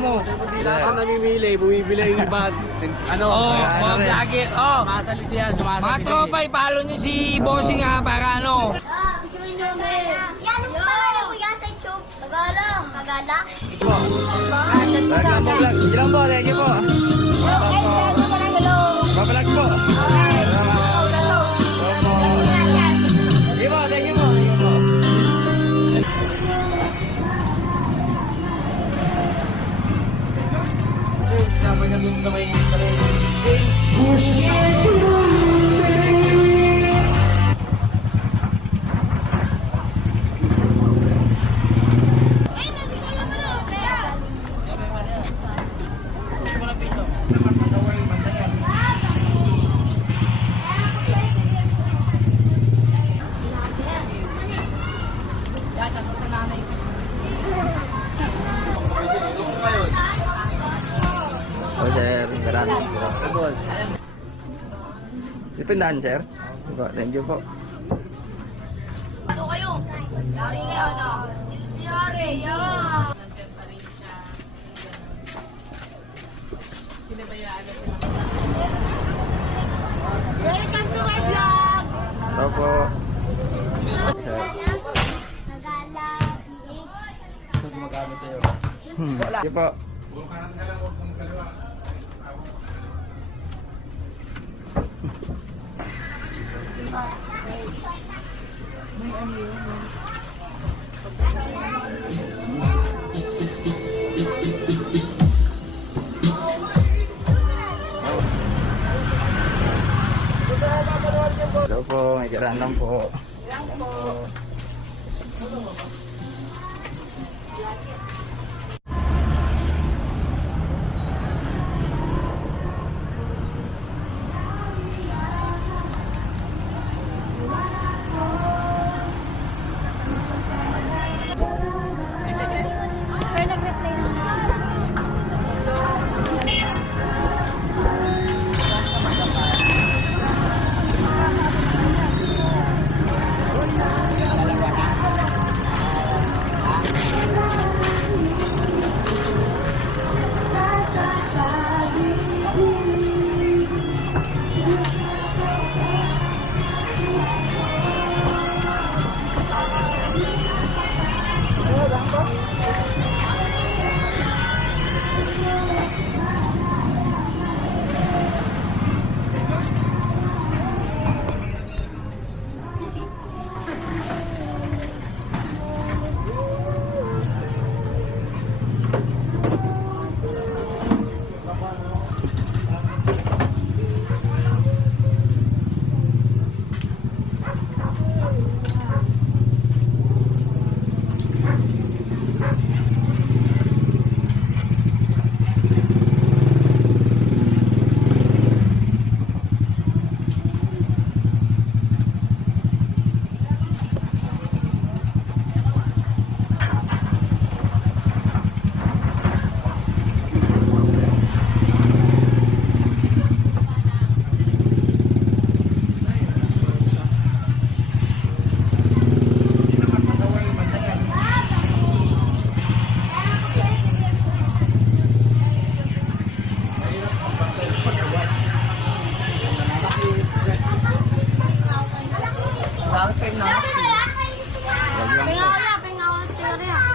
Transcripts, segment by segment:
mo. Lahat na namimili, bumibili yung iba. Ano? Mga vlogger. Sumasali siya, sumasali Mga tropa, ipalo nyo si Bossing ha, para ano. Yan po pala kuya sa YouTube. Kagala. Kagala. Ilang po, thank you po. Babalag po. Thank you po, thank you po. Dapat na dun sa may sir, maraming salamat. Dipindahan, sir. Thank you po. Ano kayo? Yari yan ah. Yari yan. Welcome to my vlog. Hello po. Nagala, Thank you po. Hello po, may kiraan lang po.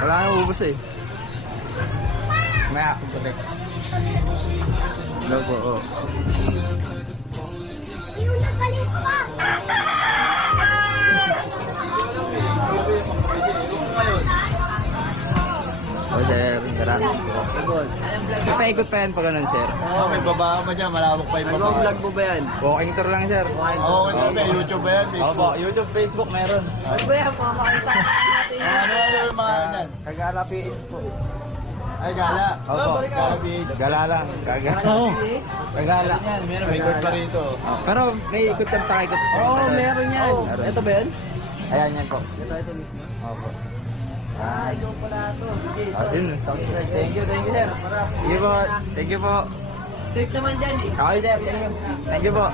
Wala na ubos eh. May ako balik. Hello po. Yung nagpalit pa. Oh, sir, maraming paikot pa yan pa ganun, sir. Oo, may baba pa dyan, malawak pa yung baba. Nag-vlog mo ba yan? Walking tour lang, sir. Oo, may YouTube ba yan? Facebook? Opo, YouTube, Facebook meron. Ano ba yan, mga makita? Ano yung mga yan? Kagala PH po. Ay, gala. Opo, Gala PH. gala lang. Kagala. Kagala. May ikot pa rito. Pero may ikot lang pakikot. Oo, meron yan. Ito ba yan? Ayan yan po. Ito mismo. Opo. Ikaw pala ito. Sige. Ayun. Thank you, sir. Thank you po. Thank you po. Safe naman dyan eh. Okay, sir. Thank you po.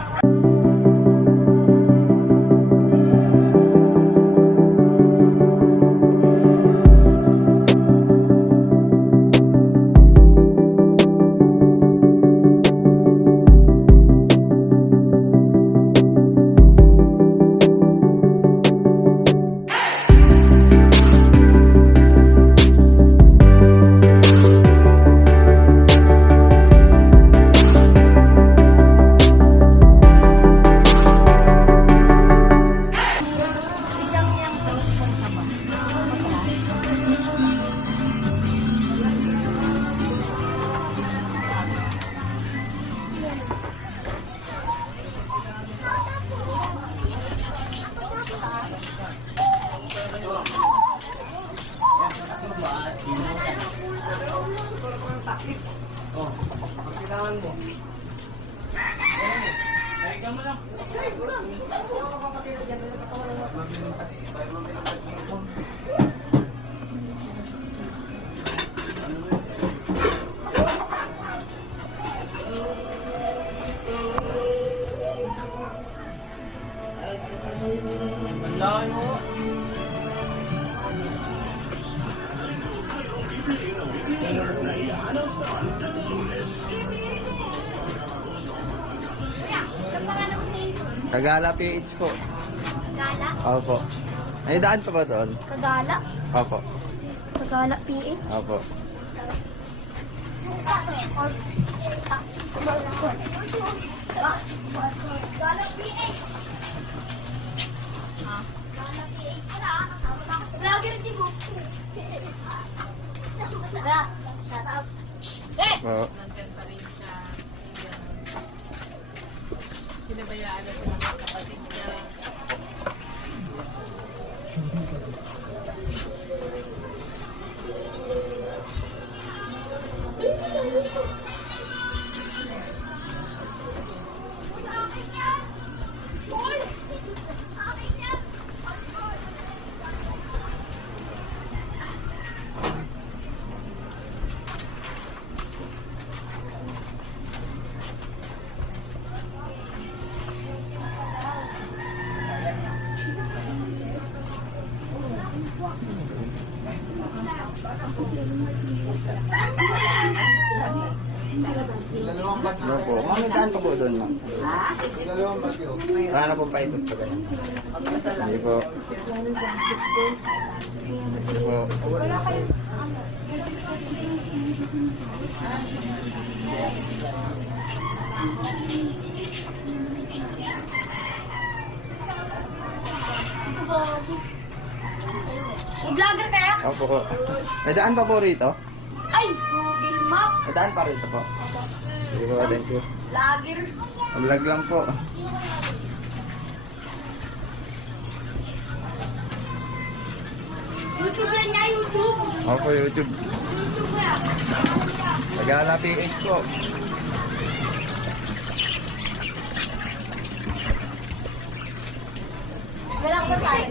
lang mo. Wala mo. Kuya, ano pangalan mo sa'yo? Kagala PH po. Kagala? Opo. May daan pa ba doon? Kagala? Opo. Kagala PH? Opo. Kagala PH? Kagala PH pala. Vlogger din mo. Tara, shut up. Opo. Nandyan pa rin siya. Pinabayaan na siya ng mga kapatid niya. Dalawang bagyo. Opo. May daan pa po doon, ma'am. Dalawang bagyo. Wala na pong paikot pa ganun. Hindi po. Hindi po. Vlogger kaya? Opo. May daan pa po rito? Ay! Google Map! May daan pa rito po. Hindi po, thank you. Vlogger! Vlog lang po. YouTube yan niya, YouTube! Opo, YouTube. YouTube ya! Kagala PH po. Wala ko tayo.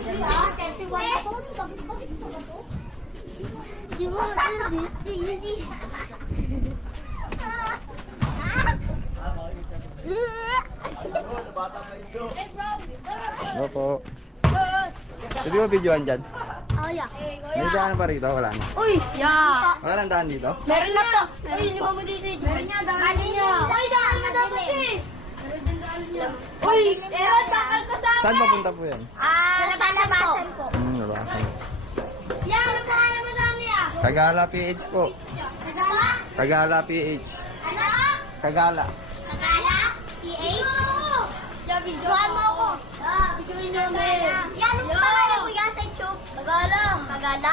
31 ako. You want this easy? Opo. Pwede mo videoan dyan? Oh, yeah. May daan pa rito? Wala na. Uy! Yeah! Wala nang daan dito? Meron na to! Uy, hindi mo dito. Meron niya, daan niya. Uy, daan na dapat eh! Uy, Aaron, bakal ka sa akin! Saan papunta po yan? Sa palabasan po. Labasan. Yan, ano pangalan mo dami ah? Kagala PH po. Kagala? Kagala PH. Ano? Kagala. Kagala? PH? Videoan mo ako. Videoin namin. Yan, ano pangalan mo yan sa YouTube? Kagala. Kagala?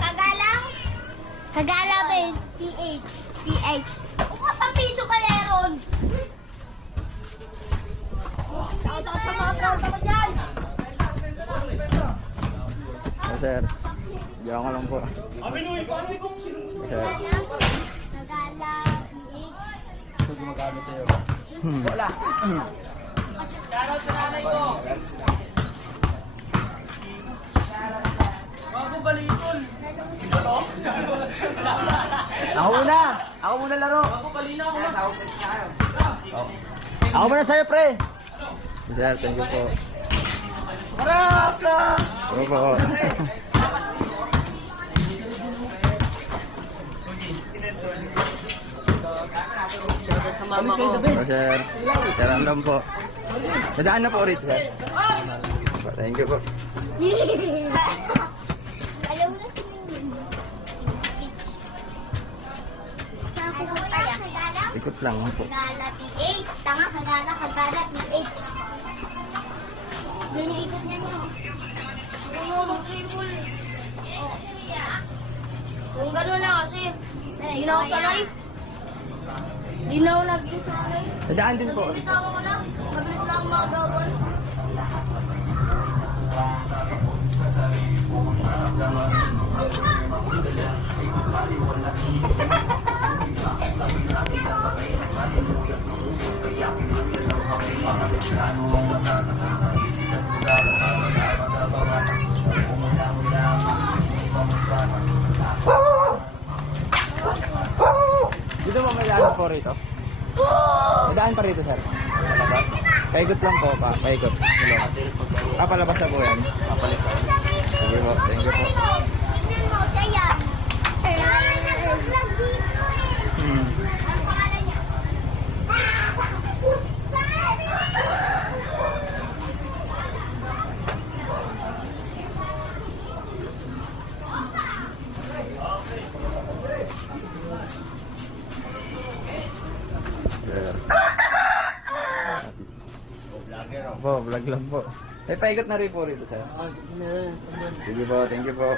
Kagala? Kagala ba yun? PH. PH. Kung sa piso ka, Aaron. Shoutout sa mga tropa ko dyan. Oh, sir. Diyan ka lang po. Sir. Kagala, PH. Gumagamit tayo. Wala. Bago balikol. Ako muna! Ako muna laro! Bago balina ako mas. Ako muna sa'yo, pre! Sir, thank you po. Harap na! Opo. Sa mama ko. Oh, sir. Sir, andam po. Nadaan na po ulit, sir. Thank you po. Ayaw na si Saan pupunta yan? Ikot lang po. Kagala PH. Tanga, Kagala PH. Doon yung ikot niya nyo. Mag-triple. Kung gano'n na kasi, hindi na ako sanay. Hindi na ako naging sanay. Nadaan din po. Bitaw ko na. Mabilis na ako magawan. Dito ba may daan po rito? May daan pa rito, sir. Palabas? Paikot lang po pa. Paikot. Hello. Palabas na po yan. Papalit pa. Sige po. Thank you po. Tignan mo, siya yan. Ay, nag-vlog dito eh. Ano pangalan niya? Sir. Po, vlog lang po. Eh, paikot na rin po rito, sir. Sige po, thank you po.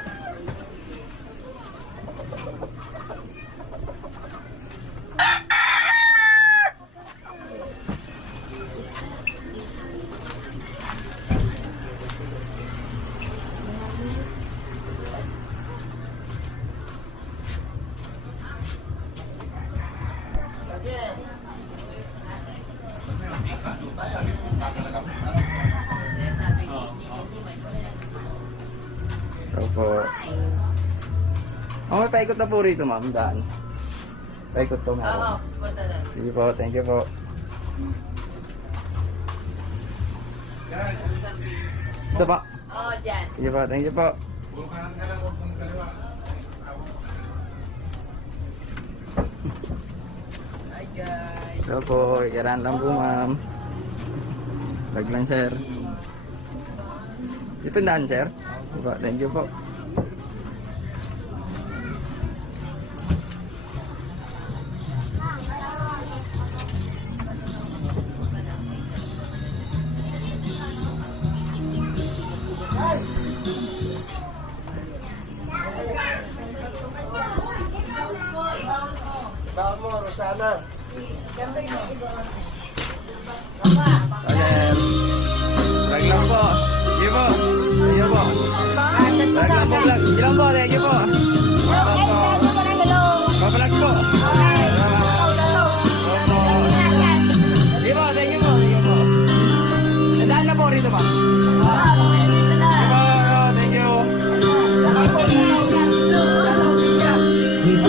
Opo. Oh, may paikot na po rito, ma'am. Daan. Paikot po, ma'am. Oo, punta na. Sige po, thank you po. Ito pa. Oo, dyan. Sige po, thank you po. Hi guys. Ito po, ikiran lang po, ma'am. Vlog lang, sir. Ito daan, sir. Sige po, thank you po. Bawal mo, Rosana. Okay. Vlog lang po. Sige po. Thank you po. Vlog lang po, vlog. Sige lang po, thank you po. Papalag po. Sige po, thank you po. Thank you po. Nandaan na po rito ba? Sige po, thank you. Sige po,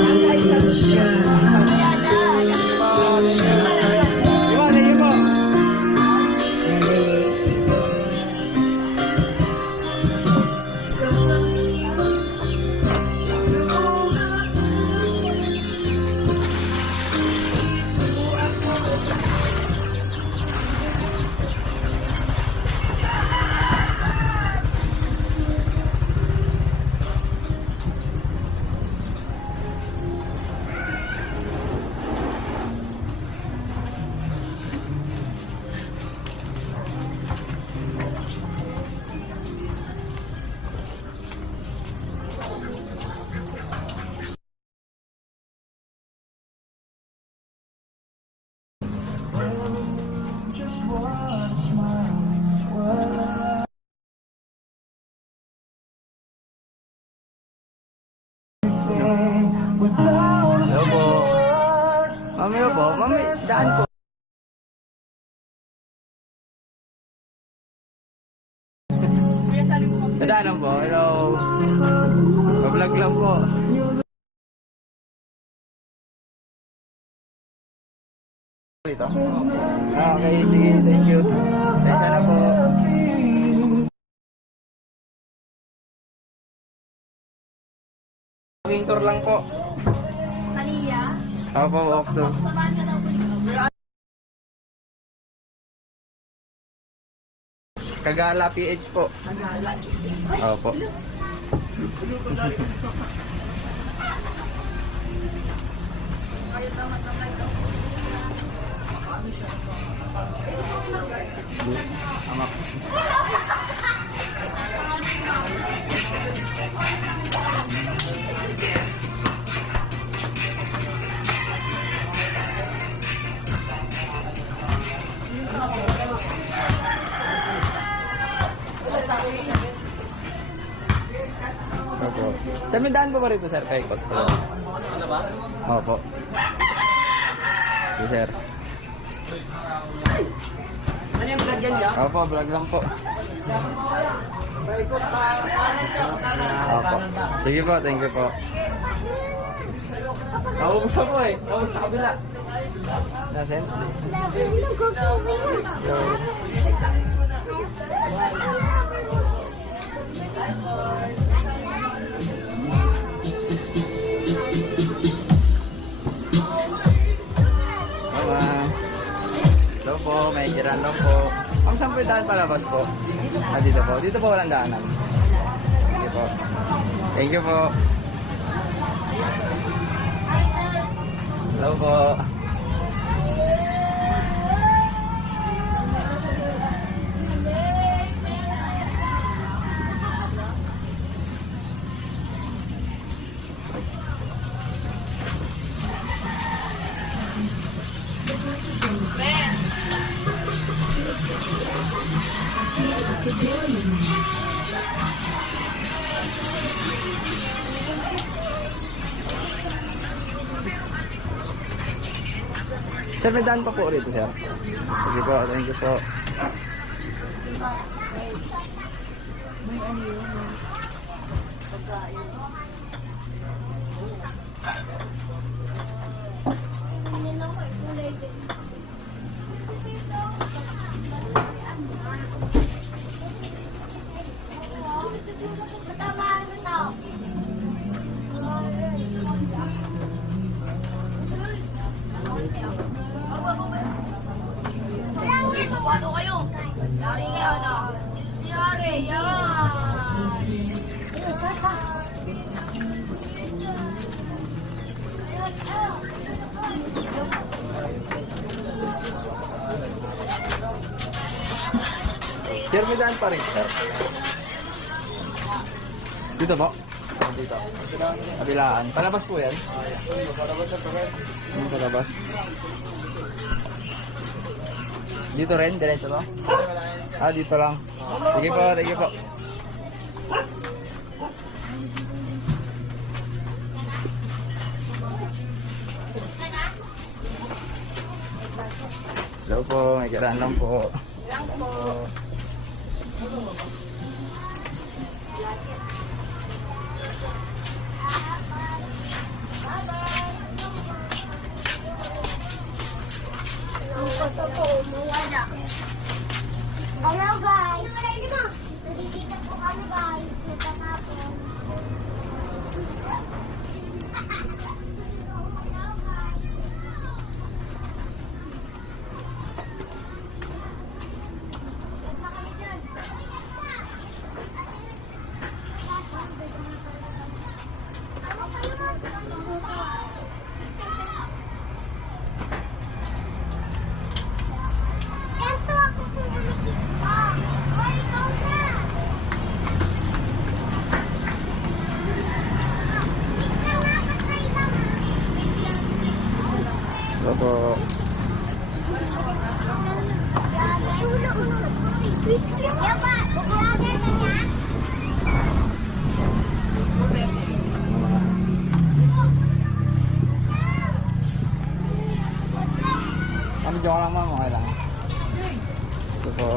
thank you po. Hello po. Mami po. Mami, daan po. Daanan po. Hello. Pablog lang po. Dito? Okay, sige. Thank you. Sana po. Walking tour lang po. Saniya? Opo, walk to. Samahan ka daw po dito. Kagala PH po. Opo. Amak. Opo. Samindaan po ba rito, sir? Kaikot po. Sa labas? Opo. Si sir. Ano yung vlog yan niya? Opo, vlog lang po. Opo. Sige po, thank you po. Naubos ako eh. Naubos sa kabila. Nasin? Yo. Hello po, may kiran lang po. Ang saan po yung daan palabas po? Ah, dito po. Dito po walang daanan. Sige po. Thank you po. Hello po. Sir, may daan pa po rito, sir. Sige po, thank you po. Paano kayo? Yari nga na. Yari, yan. Sir, may daan pa rin, sir. Dito po? Dito. Kabilaan. Palabas po yan? Palabas. Dito rin? Diretso to? Ah, dito lang. Sige po, thank you po. Hello po, may kiraan lang po. Lang po. Ang foto po, umuwala. Hello guys! Nandito po kami guys. Nagtatapon. Ganto ako kung nakikita. Hoy, ikaw na! Ikaw na, patry lang ha. Hello po. Sulo ko. Yaba, bukulagan na niya. Ano dyan lang ma'am, okay lang. Ito po.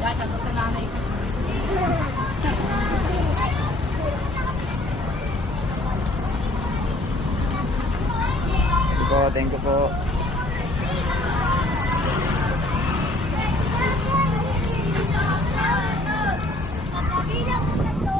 Sagot sa nanay. Ito po, thank you po. Kabilang ko na to.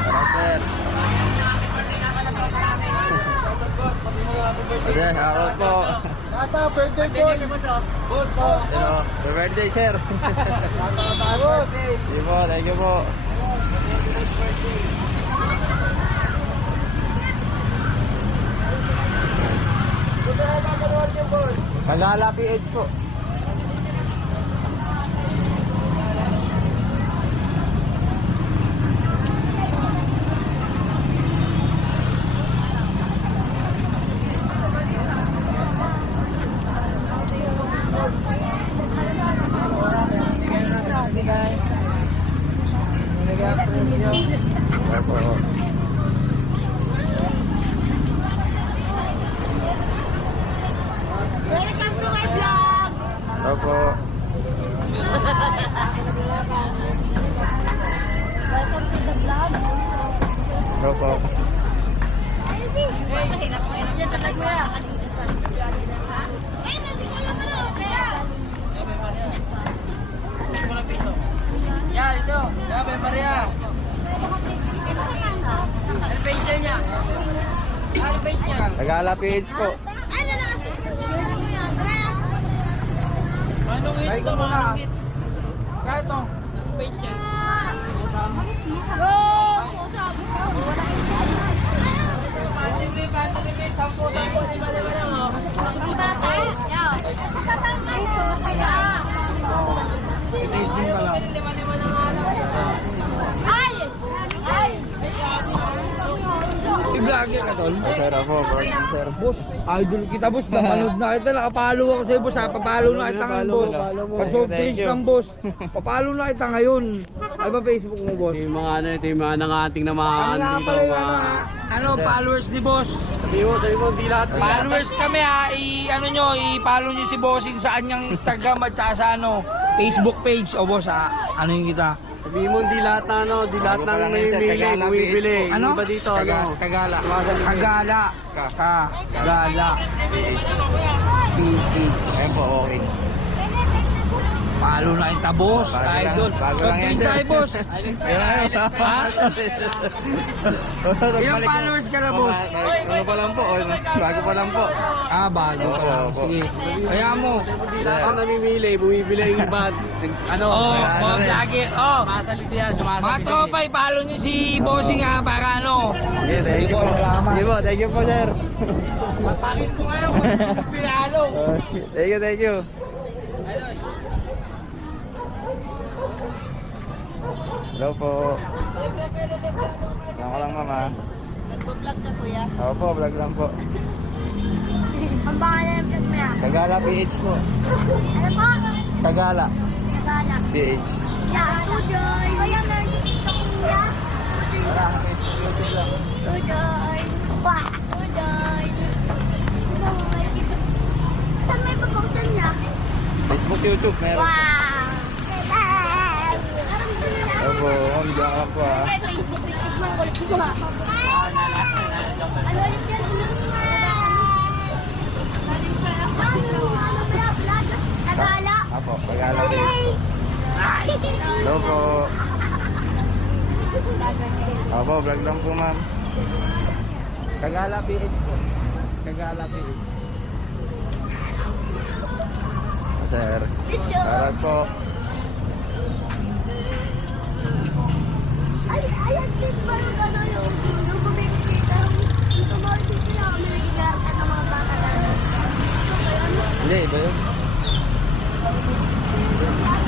Tara, sir. Ate, shoutout po. Tata, birthday ko. Boss, boss. Hello, happy birthday, sir. Tata, boss. Sige po, thank you po. Kagala PH po. po. Welcome to my vlog! Opo. Welcome to the vlog. Opo. Yan, ito. Yan, Ave Maria. Ano page niya? Ano page niya? Tagala PH po. Ano na kasi mo yan? Anong hits to, mga hits? Kaya ito. Anong page niya? Go! Pantibli, sampo, lima lang, oh. Ang bata? Lima lang, ano. Ay! Ay! I-vlogger ka, tol. Sir, opo. Morning, sir. Boss, idol kita, boss. Napanood na kita. Nakapalo ako sa'yo, boss. Papalo na kita ngayon, boss. Pag soft drinks lang, boss. Papalo na kita ngayon. Ano ba Facebook mo, boss? Yung mga ano, ito yung mga nangating na mga Ang ano nga dito, pala yung mga... ano, followers ni boss. Sabi mo, di lahat. Followers kami ha, ano nyo, i-follow nyo si Bossing sa kanyang Instagram at saka sa ano, Facebook page. O boss ha, ano yung kita? Sabi mo, di lahat na ano, di lahat Bago pa ng lang yun, sir. namimili, Tagala, bumibili. Ano? Yung ba dito, ano? Kagala. Kagala. Kagala. PH. Ayun po, okay. Follow na kita, boss. Bago lang- Idol. bago lang yan, Please, sir. tayo, boss. Ha? Ilang followers ka na, boss? Ano pa lang po? Bago pa lang po. Ah, bago pa lang. Opo. Sige. Kaya mo. Lahat ng namimili, bumibili yung iba. Ano? Oh, ano mga rin. vlogger. Oh, Sumasali siya, mga sumasali tropa, i-follow nyo si Bossing ha, para ano. Okay, thank you po. Thank you po, thank you po, sir. Bakit mo ngayon kung pinalo? Thank you, thank you. Hello po. Saan ka lang, mama? Nagpo-vlog na kuya. Opo, vlog lang po. Ang pangalan ng vlog mo yan? Kagala PH po. Ano po? Kagala Nagala. PH. Yan, Tudoy. Kuya, nag-tiktok kuya. Wala, YouTube lang. Tudoy. Wah, Tudoy. Saan may pag-posten niya? Facebook, YouTube, meron. Wow! Opo, diyan ka lang po ha. Facebook, YouTube mo. Kulit ko ha. Ano ulit yan? Nagala. Apo, Kagala PH. Hello po. Opo, vlog lang po, ma'am. Kagala PH po. Kagala PH. Sir. Harap po. Ay, ayan, please, parang gano'n yung kumikita. Yung tumawin sila, kami nagigarakan ng mga bata na. Hindi, iba yun. Ay,